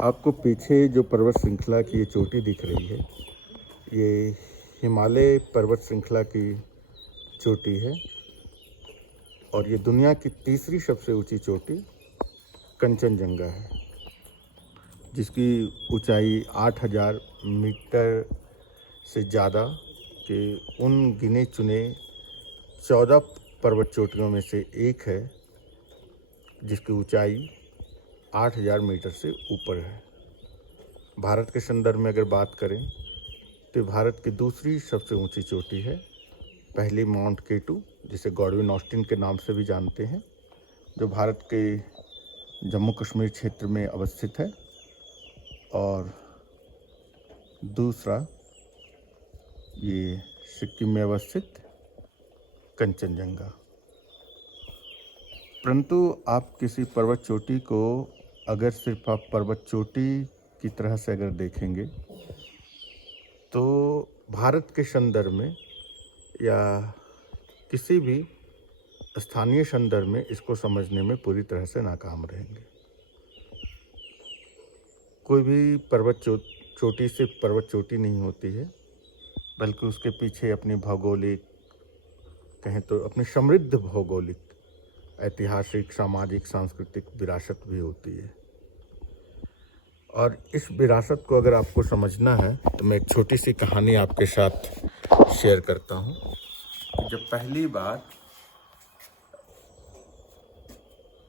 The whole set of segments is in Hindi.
आपको पीछे जो पर्वत श्रृंखला की ये चोटी दिख रही है, ये हिमालय पर्वत श्रृंखला की चोटी है और ये दुनिया की तीसरी सबसे ऊंची चोटी कंचनजंगा है, जिसकी ऊंचाई 8000 मीटर से ज़्यादा के उन गिने चुने 14 पर्वत चोटियों में से एक है जिसकी ऊंचाई 8000 मीटर से ऊपर है। भारत के संदर्भ में अगर बात करें तो भारत की दूसरी सबसे ऊंची चोटी है। पहली माउंट केटू, जिसे गॉडविन ऑस्टिन के नाम से भी जानते हैं, जो भारत के जम्मू कश्मीर क्षेत्र में अवस्थित है, और दूसरा ये सिक्किम में अवस्थित कंचनजंगा। परंतु आप किसी पर्वत चोटी को अगर सिर्फ आप पर्वत चोटी की तरह से अगर देखेंगे तो भारत के संदर्भ में या किसी भी स्थानीय संदर्भ में इसको समझने में पूरी तरह से नाकाम रहेंगे। कोई भी पर्वत चोटी सिर्फ पर्वत चोटी नहीं होती है, बल्कि उसके पीछे अपनी भौगोलिक, कहें तो अपनी समृद्ध भौगोलिक, ऐतिहासिक, सामाजिक, सांस्कृतिक विरासत भी होती है। और इस विरासत को अगर आपको समझना है तो मैं एक छोटी सी कहानी आपके साथ शेयर करता हूँ। जब पहली बार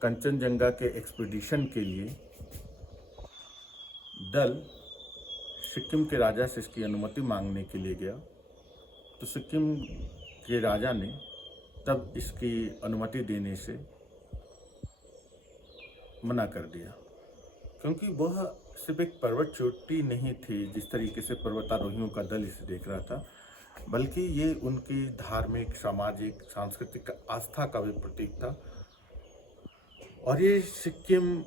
कंचनजंगा के एक्सपीडिशन के लिए दल सिक्किम के राजा से इसकी अनुमति मांगने के लिए गया, तो सिक्किम के राजा ने तब इसकी अनुमति देने से मना कर दिया, क्योंकि वह सिर्फ एक पर्वत चोटी नहीं थी जिस तरीके से पर्वतारोहियों का दल इसे देख रहा था, बल्कि ये उनकी धार्मिक, सामाजिक, सांस्कृतिक आस्था का भी प्रतीक था। और ये सिक्किम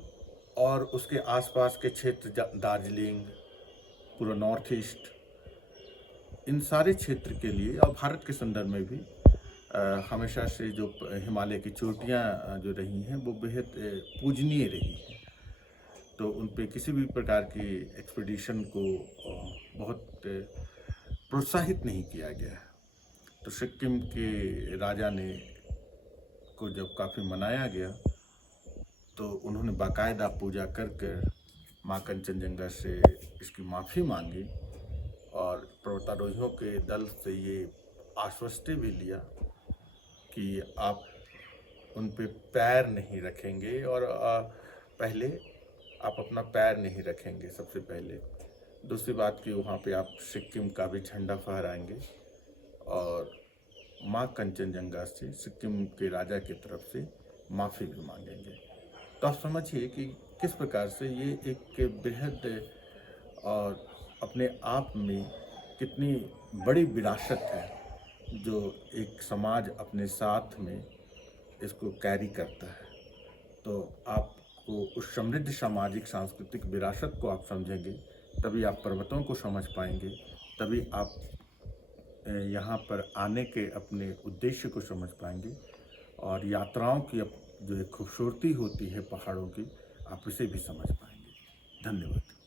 और उसके आसपास के क्षेत्र, दार्जिलिंग, पूरा नॉर्थ ईस्ट, इन सारे क्षेत्र के लिए और भारत के संदर्भ में भी हमेशा से जो हिमालय की चोटियाँ जो रही हैं वो बेहद पूजनीय रही हैं। तो उन पे किसी भी प्रकार की एक्सपीडिशन को बहुत प्रोत्साहित नहीं किया गया। तो सिक्किम के राजा ने को जब काफ़ी मनाया गया तो उन्होंने बाकायदा पूजा कर कर माँ कंचनजंगा से इसकी माफ़ी मांगी और पर्वतारोहियों के दल से ये आश्वस्ति भी लिया कि आप उन पे पैर नहीं रखेंगे, और पहले आप अपना पैर नहीं रखेंगे सबसे पहले। दूसरी बात कि वहाँ पे आप सिक्किम का भी झंडा फहराएंगे और माँ कंचनजंगा से सिक्किम के राजा की तरफ से माफ़ी भी मांगेंगे। तो आप समझिए कि किस प्रकार से ये एक बेहद और अपने आप में कितनी बड़ी विरासत है जो एक समाज अपने साथ में इसको कैरी करता है। तो आपको उस समृद्ध सामाजिक सांस्कृतिक विरासत को आप समझेंगे, तभी आप पर्वतों को समझ पाएंगे, तभी आप यहाँ पर आने के अपने उद्देश्य को समझ पाएंगे, और यात्राओं की जो एक खूबसूरती होती है पहाड़ों की, आप इसे भी समझ पाएंगे। धन्यवाद।